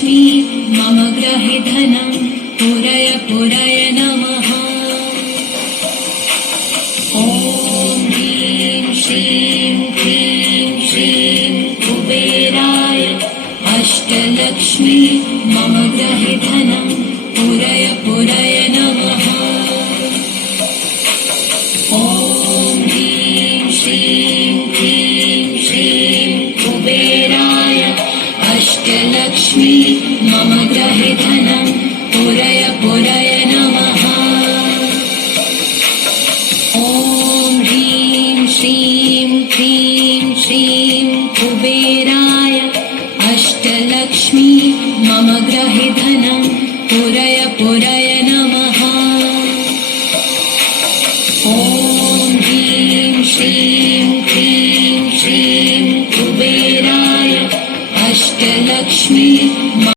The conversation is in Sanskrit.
अष्टलक्ष्मी मम गृहे धनं पुरय पुरय नमः। ॐ ह्रीं श्रीं क्लीं श्रीं कुबेराय अष्टलक्ष्मी मम गृहे धनं पुरय पुरय नमः। ॐ ह्रीं श्रीं क्लीं श्रीं कुबेराय अष्टलक्ष्मी मम गृहे धनं पुरय पुरय नमः। ॐ ह्रीं श्रीं क्लीं श्रीं कुबेराय अष्टलक्ष्मी मम गृहे धनं पुरय पुरय नमः। ॐ ह्रीं श्रीं क्लीं श्रीं कुबेराय अष्टलक्ष्मी